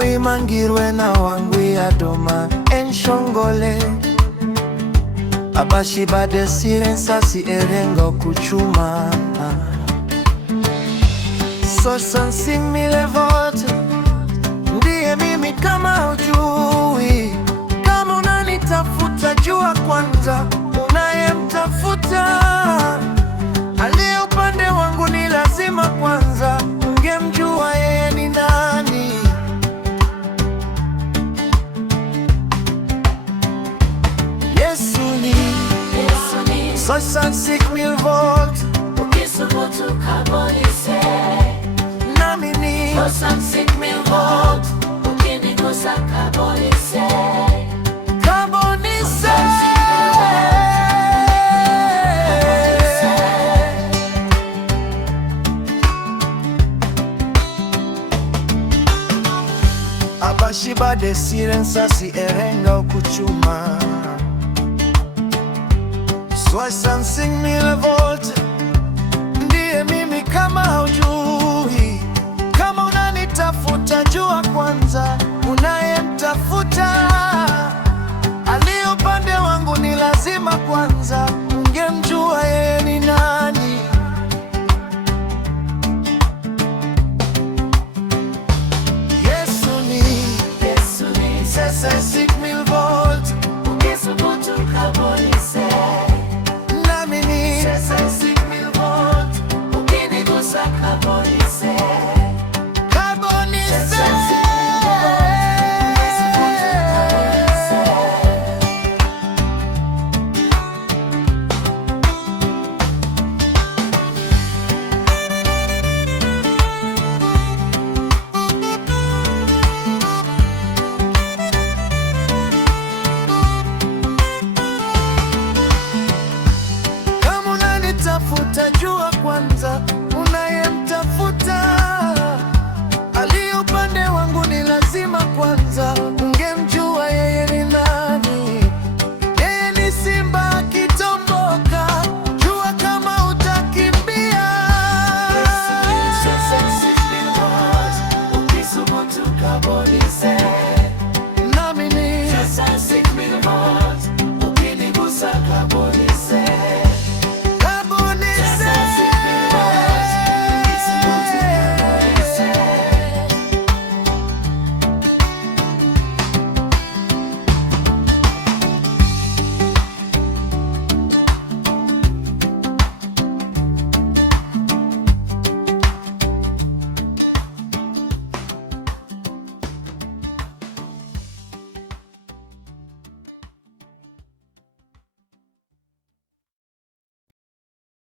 Oimangirwe na wangwi adoma enshongole abashibade sirensasi erengo kuchuma 65,000 vote. Ndiye mimi kama hujui, kama unanitafuta jua kwanza unayemtafuta aliye upande wangu ni lazima kwanza ungemjua yeye ni nani. Yesu ni 65,000 vote. Ukisubutu kabonise Nami ni 65,000 vote. Ukinigusa kabonise kabonise. Abashibade sirensasi erenga okuchuma 65,000 vote. Ndiye mimi kama hujui.